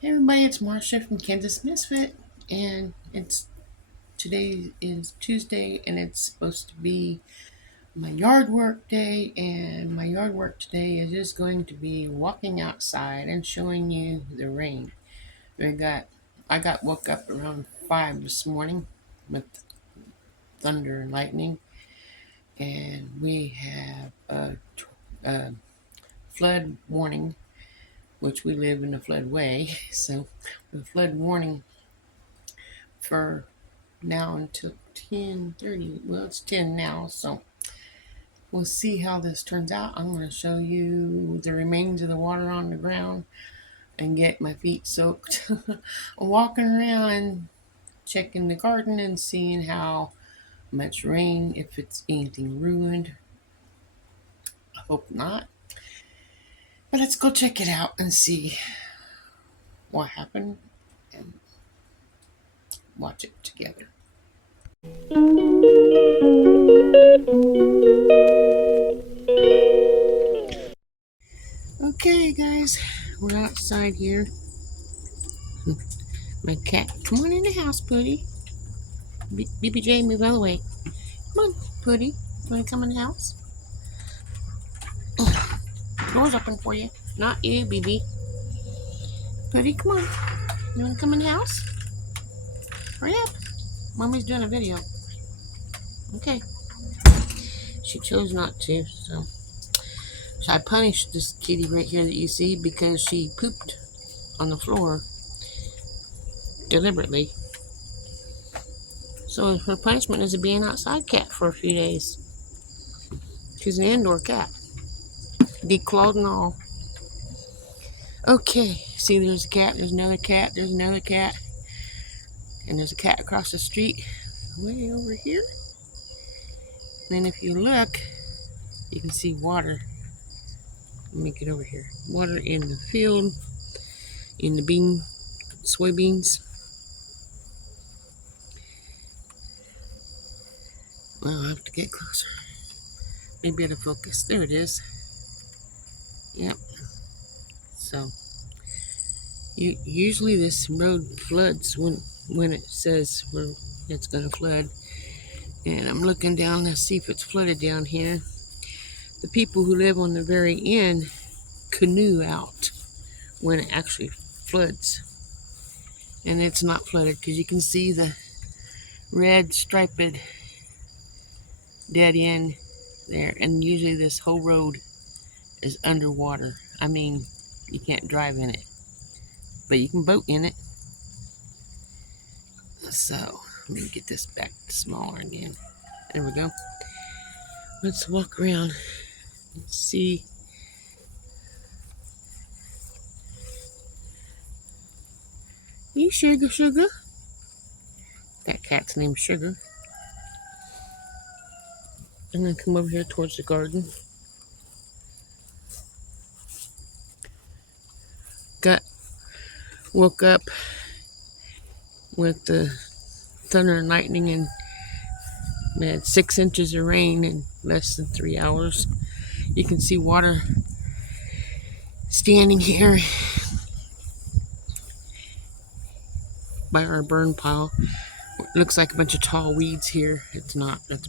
Hey everybody, it's Marcia from Kansas Misfit, and today is Tuesday, and it's supposed to be my yard work day. And my yard work today is just going to be walking outside and showing you the rain. We got I got woke up around 5 this morning with thunder and lightning, and we have a flood warning, which we live in a floodway, so the flood warning for now until 10:30. Well, it's 10 now, so we'll see how this turns out. I'm going to show you the remains of the water on the ground and get my feet soaked. Walking around and checking the garden and seeing how much rain, if it's anything ruined. I hope not. But let's go check it out and see what happened and watch it together. Okay, guys, we're outside here. My cat, come on in the house, Pooty. BBJ, move out of the way. Come on, Pooty. You want to come in the house? Door's open for you. Not you, BB. Pooty, come on. You want to come in the house? Hurry up. Mommy's doing a video. Okay. She chose not to, so I punished this kitty right here that you see because she pooped on the floor deliberately. So her punishment is a being outside cat for a few days. She's an indoor cat. Declawed and all. Okay, see, there's a cat, there's another cat, there's another cat, and there's a cat across the street way over here. And then if you look, you can see water. Let me get over here. Water in the field, in the soybeans. Well, I'll have to get closer. Maybe it'll focus. There it is. Yep. So, usually this road floods when it says it's going to flood. And I'm looking down to see if it's flooded down here. The people who live on the very end canoe out when it actually floods. And it's not flooded because you can see the red striped dead end there. And usually this whole road is underwater. I mean, you can't drive in it, but you can boat in it. So let me get this back smaller again. There we go. Let's walk around and see. You Sugar. That cat's named Sugar. I'm gonna come over here towards the garden. Woke up with the thunder and lightning, and we had 6 inches of rain in less than 3 hours. You can see water standing here by our burn pile. It looks like a bunch of tall weeds here. It's not. That's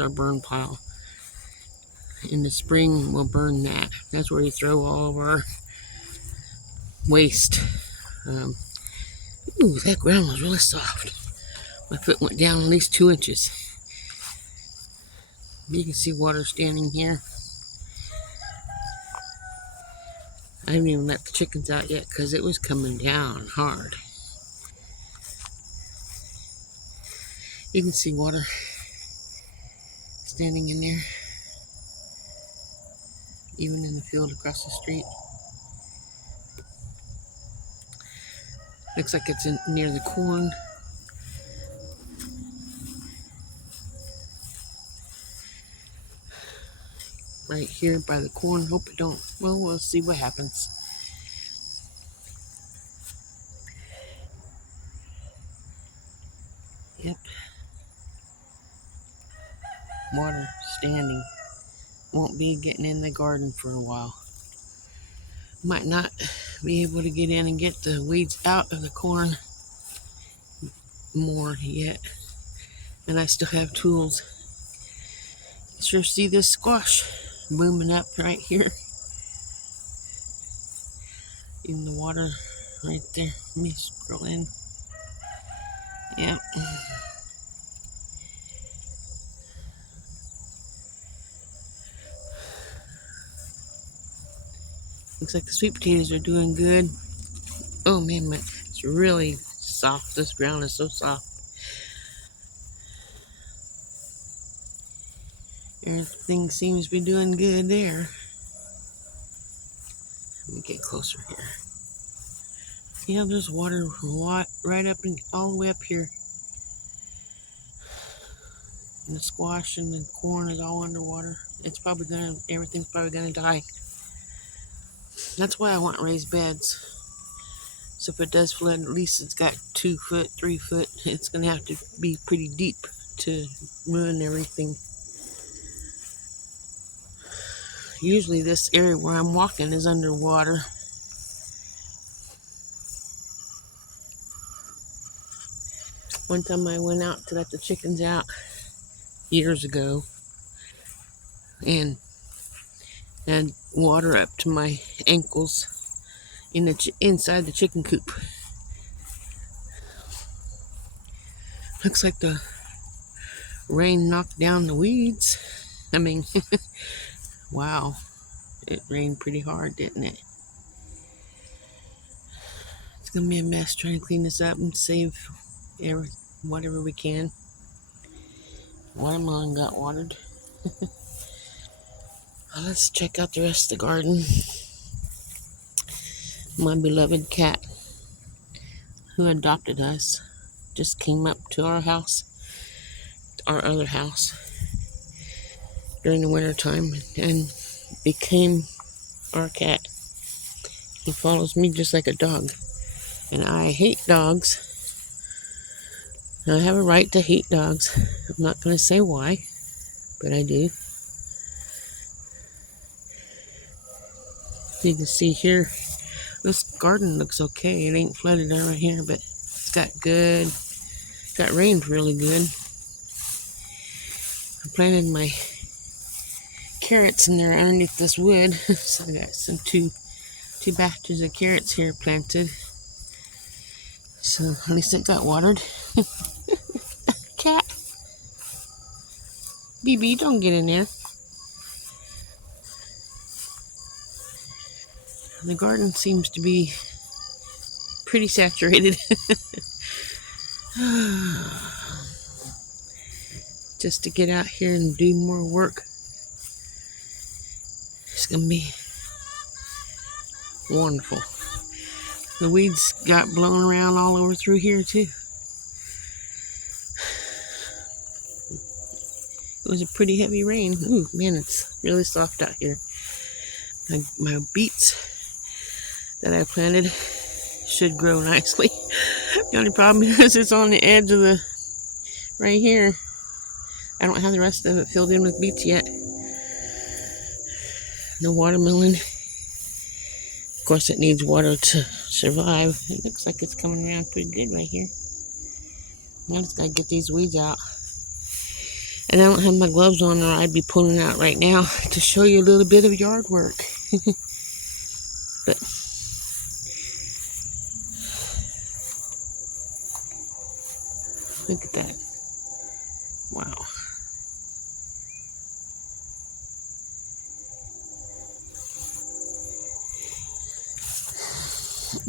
our burn pile. In the spring, we'll burn that. That's where we throw all of our waste. Ooh, that ground was really soft. My foot went down at least 2 inches. You can see water standing here. I haven't even let the chickens out yet because it was coming down hard. You can see water standing in there, even in the field across the street. Looks like it's near the corn. Right here by the corn. Hope it don't. Well, we'll see what happens. Yep. Water standing. Won't be getting in the garden for a while. Might not be able to get in and get the weeds out of the corn more yet. And I still have tools. Sure see this squash booming up right here in the water right there. Let me scroll in. Yep. Looks like the sweet potatoes are doing good. Oh man, it's really soft. This ground is so soft. Everything seems to be doing good there. Let me get closer here. Yeah, there's water right up and all the way up here. And the squash and the corn is all underwater. Everything's probably gonna die. That's why I want raised beds. So if it does flood, at least it's got 2 foot, 3 foot. It's gonna have to be pretty deep to ruin everything. Usually this area where I'm walking is underwater. One time I went out to let the chickens out years ago and had water up to my ankles inside the chicken coop. Looks like the rain knocked down the weeds. I mean, wow, it rained pretty hard, didn't it? It's gonna be a mess trying to clean this up and save whatever we can. Watermelon got watered. Let's check out the rest of the garden. My beloved cat, who adopted us, just came up to our house, our other house, during the winter time and became our cat. He follows me just like a dog. And I hate dogs. I have a right to hate dogs. I'm not going to say why, but I do. You can see here, this garden looks okay. It ain't flooded over here, but it's got rained really good. I planted my carrots in there underneath this wood. So I got some two batches of carrots here planted. So at least it got watered. Cat. BB, don't get in there. The garden seems to be pretty saturated. Just to get out here and do more work. It's gonna be wonderful. The weeds got blown around all over through here too. It was a pretty heavy rain. Ooh, man, it's really soft out here. My beets that I planted should grow nicely. The only problem is it's on the edge of right here. I don't have the rest of it filled in with beets yet. No watermelon. Of course, it needs water to survive. It looks like it's coming around pretty good right here. I just gotta get these weeds out. And I don't have my gloves on, or I'd be pulling it out right now to show you a little bit of yard work. But look at that. Wow.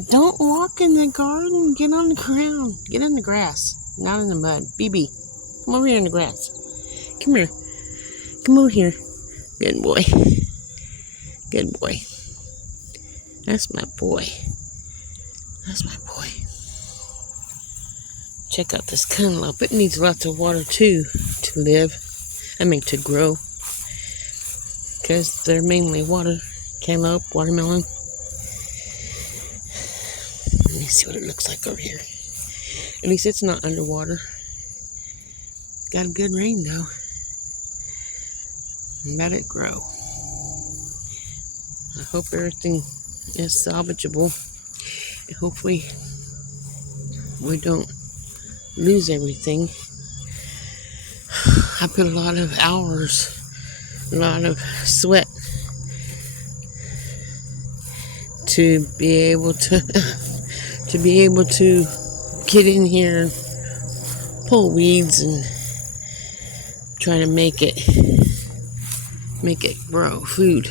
Don't walk in the garden. Get on the ground. Get in the grass. Not in the mud. BB, come over here in the grass. Come here. Come over here. Good boy. Good boy. That's my boy. That's my boy. Check out this cantaloupe. It needs lots of water too to live. To grow. Because they're mainly water. Cantaloupe, watermelon. Let me see what it looks like over here. At least it's not underwater. Got a good rain though. Let it grow. I hope everything is salvageable. Hopefully we don't lose everything. I put a lot of hours, a lot of sweat to be able to to be able to get in here and pull weeds and try to make it grow food.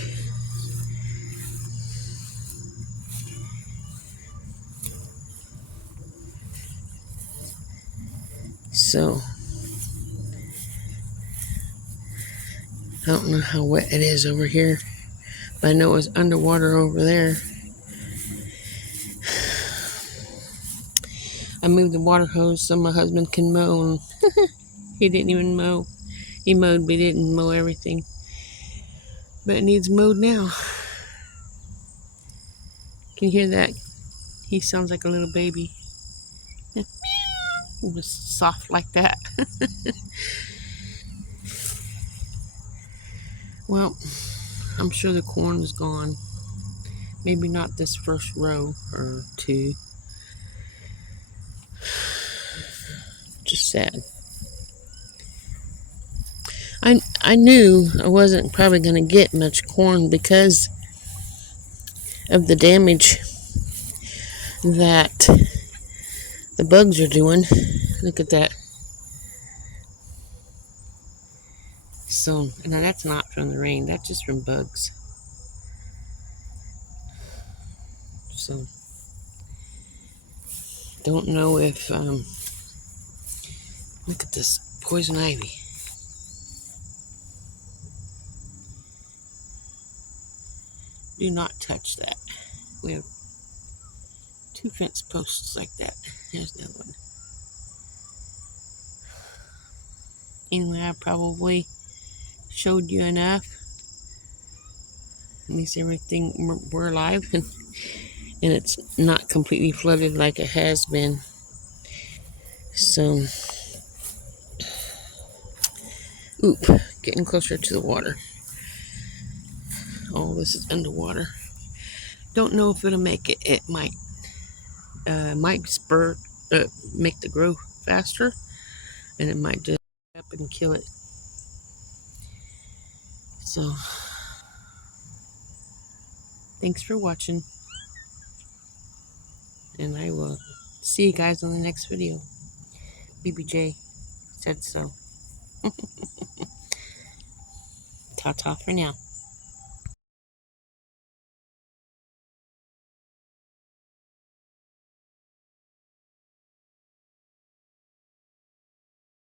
So I don't know how wet it is over here, but I know it's underwater over there. I moved the water hose so my husband can mow, and he didn't even mow. He mowed, but he didn't mow everything. But it needs mowed now. Can you hear that? He sounds like a little baby. It was soft like that. Well, I'm sure the corn is gone. Maybe not this first row or two. Just sad. I knew I wasn't probably going to get much corn because of the damage that the bugs are doing. Look at that. So, now that's not from the rain. That's just from bugs. So, don't know if, look at this poison ivy. Do not touch that. We have 2 fence posts like that. There's no one. Anyway, I probably showed you enough. At least everything, we're alive, and it's not completely flooded like it has been. So, getting closer to the water. All this is underwater. Don't know if it'll make it. It might spur, make the growth faster, and it might just up and kill it. So, thanks for watching, and I will see you guys on the next video. BBJ said so. Ta-ta for now.